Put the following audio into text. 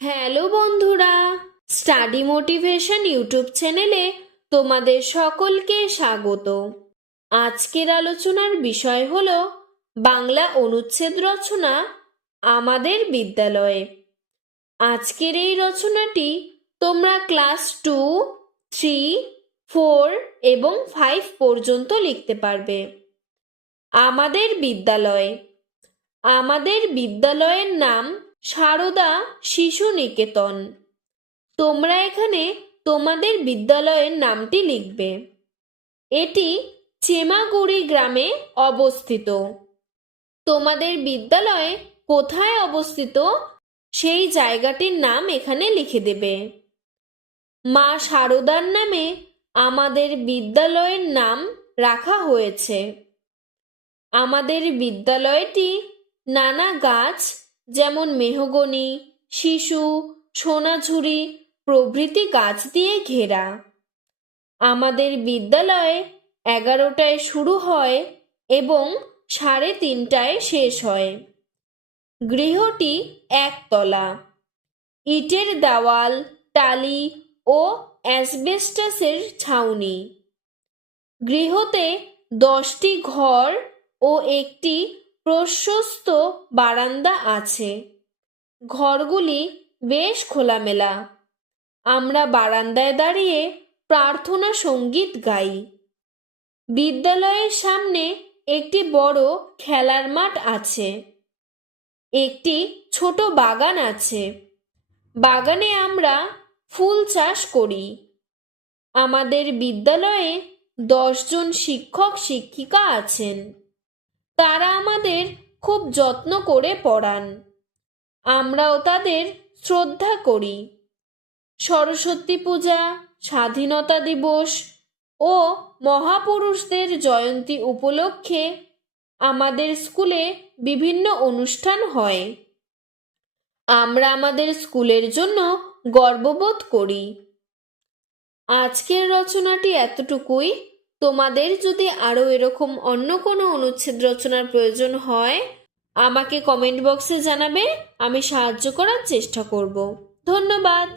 Hello বন্ধুরা, study motivation YouTube চ্যানেলে তোমাদের সকলকে স্বাগত। আজকের আলোচনার বিষয় হলো বাংলা অনুচ্ছেদ রচনা আমাদের বিদ্যালয়ে। আজকের এই রচনাটি তোমরা ক্লাস 2, 3, 4 এবং 5 পর্যন্ত লিখতে পারবে। আমাদের বিদ্যালয়। আমাদের বিদ্যালয়ের নাম সারদা শিশু নিকেতন। তোমরা এখানে তোমাদের বিদ্যালয়ের নামটি লিখবে। এটি চেমাগুড়ি গ্রামে অবস্থিত। তোমাদের বিদ্যালয়ে কোথায় অবস্থিত সেই জায়গাটির নাম এখানে লিখে দেবে। মা সারদার নামে আমাদের বিদ্যালয়ের নাম রাখা হয়েছে। আমাদের বিদ্যালয়টি নানা গাছ যেমন মেহগনি, শিশু, সোনাঝুরি প্রভৃতি গাছ দিয়ে ঘেরা। আমাদের বিদ্যালয়ে 11টায় শুরু হয় এবং 3:30টায় শেষ হয়। গৃহটি একতলা। ইটের দেওয়াল, টালি ও অ্যাসবেস্টাসের ছাউনি। গৃহতে 10টি ঘর ও একটি প্রশস্ত বারান্দা আছে। ঘরগুলি বেশ খোলামেলা। আমরা বারান্দায় দাঁড়িয়ে প্রার্থনা সঙ্গীত গাই। বিদ্যালয়ের সামনে একটি বড় খেলার মাঠ আছে। একটি ছোট বাগান আছে। বাগানে আমরা ফুল চাষ করি। আমাদের বিদ্যালয়ে 10 জন শিক্ষক শিক্ষিকা আছেন। তারা আমাদের খুব যত্ন করে পড়ান। আমরাও তাদের শ্রদ্ধা করি। সরস্বতী পূজা, স্বাধীনতা দিবস ও মহাপুরুষদের জয়ন্তী উপলক্ষে আমাদের স্কুলে বিভিন্ন অনুষ্ঠান হয়। আমরা আমাদের স্কুলের জন্য গর্ববোধ করি। আজকের রচনাটি এতটুকুই। তোমাদের যদি আরও এরকম অন্য কোনো অনুচ্ছেদ রচনার প্রয়োজন হয় আমাকে কমেন্ট বক্সে জানাবে, আমি সাহায্য করার চেষ্টা করব। ধন্যবাদ।